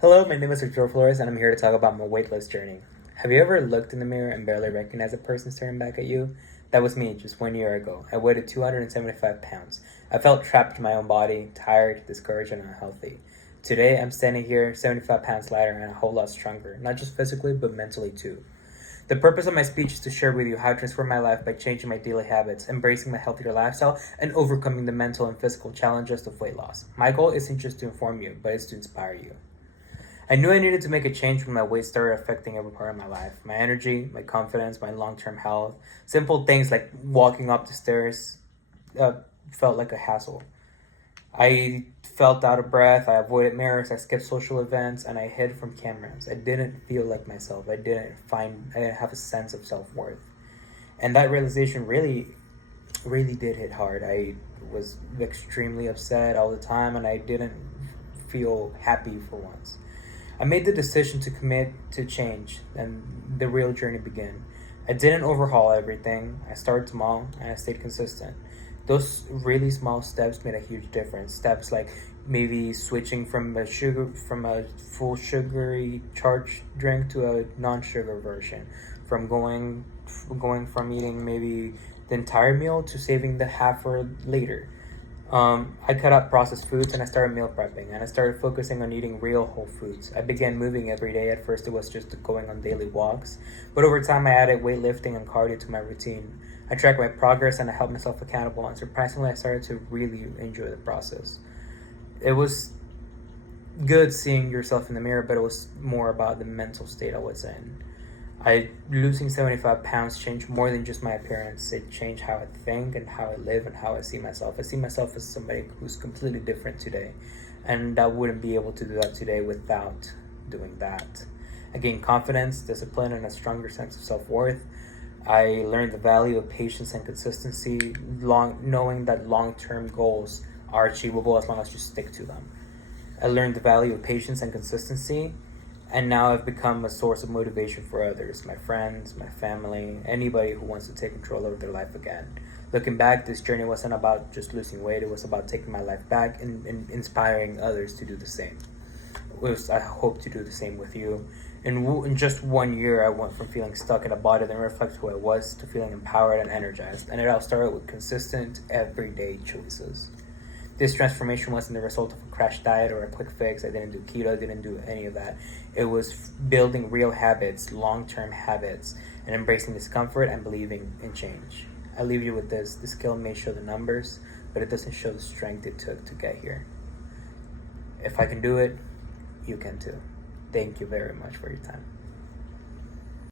Hello, my name is Victor Flores, and I'm here to talk about my weight loss journey. Have you ever looked in the mirror and barely recognized a person staring back at you? That was me just 1 year ago. I weighed 275 pounds. I felt trapped in my own body, tired, discouraged, and unhealthy. Today, I'm standing here 75 pounds lighter and a whole lot stronger, not just physically, but mentally too. The purpose of my speech is to share with you how I transformed my life by changing my daily habits, embracing my healthier lifestyle, and overcoming the mental and physical challenges of weight loss. My goal isn't just to inform you, but it's to inspire you. I knew I needed to make a change when my weight started affecting every part of my life. My energy, my confidence, my long-term health. Simple things like walking up the stairs uh, felt like a hassle. I felt out of breath, I avoided mirrors, I skipped social events, and I hid from cameras. I didn't feel like myself. I didn't have a sense of self-worth. And that realization really did hit hard. I was extremely upset all the time, and I didn't feel happy for once. I made the decision to commit to change, and the real journey began. I didn't overhaul everything. I started small and I stayed consistent. Those really small steps made a huge difference. Steps like maybe switching from a full sugary charged drink to a non-sugar version, from going from eating maybe the entire meal to saving the half for later. I cut out processed foods and I started meal prepping and I started focusing on eating real whole foods. I began moving every day. At first, it was just going on daily walks, but over time, I added weightlifting and cardio to my routine. I tracked my progress and I held myself accountable, and surprisingly, I started to really enjoy the process. It was good seeing yourself in the mirror, but it was more about the mental state I was in. I losing 75 pounds changed more than just my appearance. It changed how I think and how I live and how I see myself. I see myself as somebody who's completely different today, and I wouldn't be able to do that today without doing that. I gained confidence, discipline, and a stronger sense of self-worth. I learned the value of patience and consistency, knowing that long-term goals are achievable as long as you stick to them. I learned the value of patience and consistency, and now I've become a source of motivation for others, my friends, my family, anybody who wants to take control of their life again. Looking back, this journey wasn't about just losing weight, it was about taking my life back and inspiring others to do the same. I hope to do the same with you. In just 1 year, I went from feeling stuck in a body that didn't reflect who I was to feeling empowered and energized. And it all started with consistent, everyday choices. This transformation wasn't the result of a crash diet or a quick fix. I didn't do keto, I didn't do any of that. It was building real habits, long-term habits, and embracing discomfort and believing in change. I leave you with this. The skill may show the numbers, but it doesn't show the strength it took to get here. If I can do it, you can too. Thank you very much for your time.